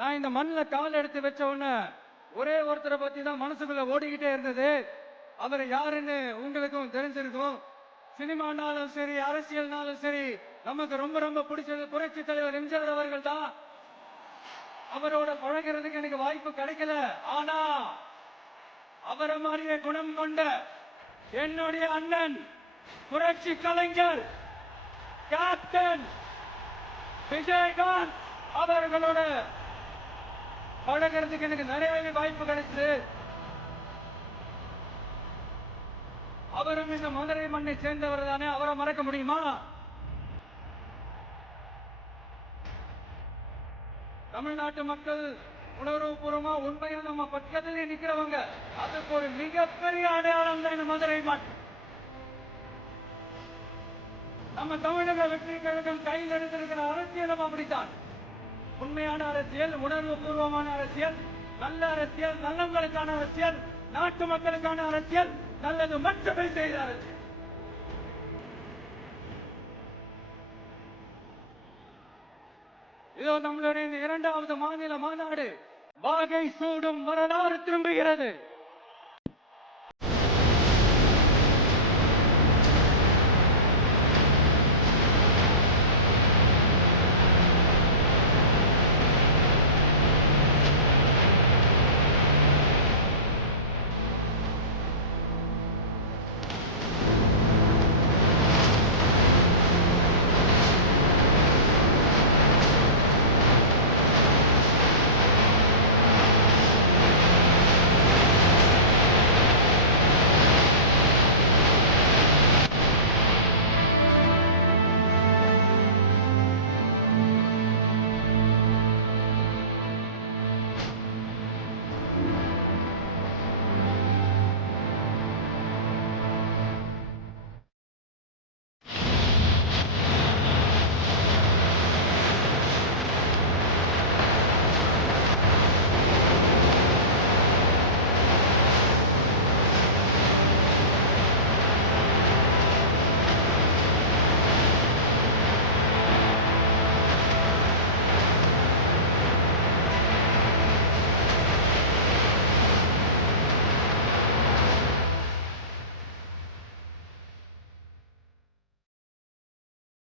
நான் இந்த மண்ணில் கால் எடுத்து வச்ச உடனே ஒரே ஒருத்தரை பத்தி தான் மனசுக்குள்ள ஓடிக்கிட்டே இருந்தது. அவர் யாருன்னு உங்களுக்கும் தெரிஞ்சிருக்கும். சினிமானாலும் சரி, அரசியல்னாலும் சரி, நமக்கு ரொம்ப ரொம்ப பிடிச்சது புரட்சி தலைவர் எம்ஜிஆர் அவர்கள் தான். அவரோட பழகிறதுக்கு எனக்கு வாய்ப்பு கிடைக்கல. ஆனா அவரை மாதிரியே குணம் கொண்ட என்னுடைய அண்ணன் புரட்சி கலைஞர் கேப்டன் விஜயகாந்த் அவர்களோட பழகிறதுக்கு எனக்கு நிறைய வாய்ப்பு கிடைச்சது. அவரும் இந்த மதுரை மண்ணை சேர்ந்தவர் தானே, அவரை மறக்க முடியுமா? தமிழ்நாட்டு மக்கள் உணர்வுபூர்வமா உண்மையா நம்ம பக்கத்திலே நிக்கிறவங்க. அதுக்கு ஒரு மிகப்பெரிய அடையாளம் தான் இந்த மதுரை மண். நம்ம தமிழக வெற்றி கழகம் கையில் எடுத்திருக்கிற அரசியலும் அப்படித்தான். உண்மையான அரசியல், உணர்வு பூர்வமான அரசியல், நல்ல அரசியல், நல்லவங்களுக்கான அரசியல், நாட்டு மக்களுக்கான அரசியல், நல்லது மட்டுமே செய்த அரசியல். இதோ நம்மளுடைய 2வது மாநில மாநாடு வாகை சூடும் வரலாறு திரும்புகிறது.